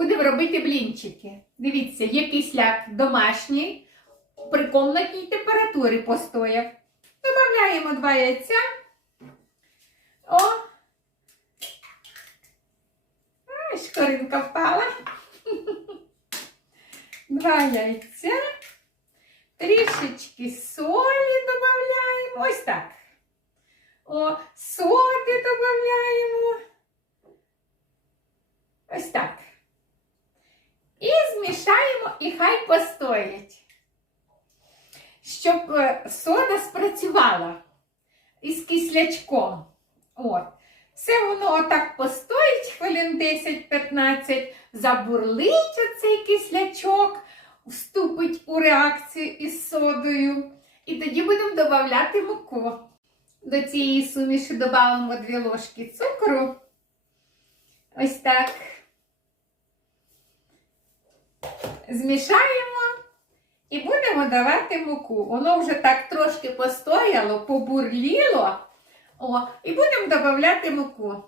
Будемо робити блінчики. Дивіться, є кисляк домашній, при комнатній температурі постояв. Додаємо два яйця. О! Ай, шкоринка впала. Два яйця. Трішечки солі додаємо. Ось так. О, соди додаємо. Ось так. І хай постоять. Щоб е, сода спрацювала із кислячком. От. Все воно отак постоїть хвилин 10-15, забурлить оцей кислячок, вступить у реакцію із содою. І тоді будемо додавати муку. До цієї суміші додамо 2 ложки цукру. Ось так. Змішаємо і будемо давати муку. Воно вже так трошки постояло, побурліло. О, і будемо додавати муку.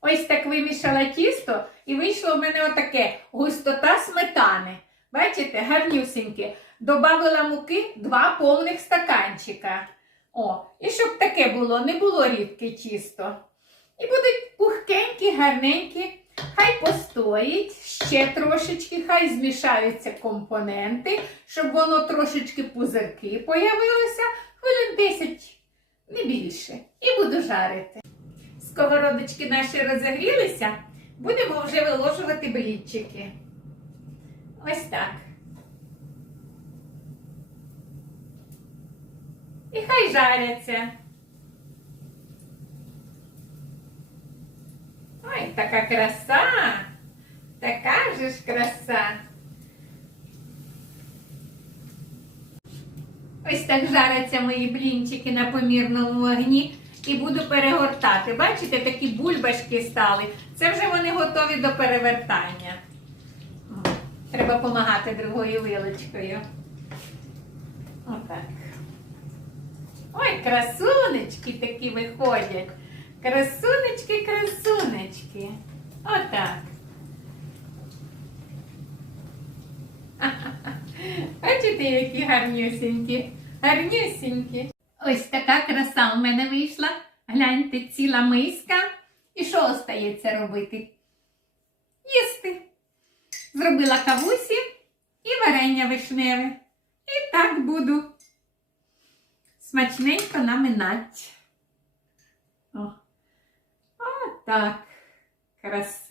Ось так вимішала тісто, і вийшло в мене отаке густота сметани. Бачите, гарнюсіньке. Добавила муки два повних стаканчика. О, і щоб таке було, не було рідке тісто. І будуть пухкенькі, гарненькі. Хай постоїть ще трошечки, хай змішаються компоненти, щоб воно трошечки пузирки появилося, хвилин 10, не більше. І буду жарити. Сковородочки наші розігрілися, будемо вже виложувати блінчики. Ось так. І хай жаряться. Ой, така краса! Така же ж краса. Ось так жаряться мої блінчики на помірному вогні і буду перегортати. Бачите, такі бульбашки стали. Це вже вони готові до перевертання. Треба допомагати другою вилочкою. Отак. Ой, красунечки такі виходять. Красунечки, красунечки. Отак. Бачите, які гарнюсінькі, гарнюсінькі. Ось така краса у мене вийшла. Гляньте, ціла миска. І що остається робити? Їсти. Зробила кавусі і варення вишневе. І так буду смачненько наминать. О, так. Красиво.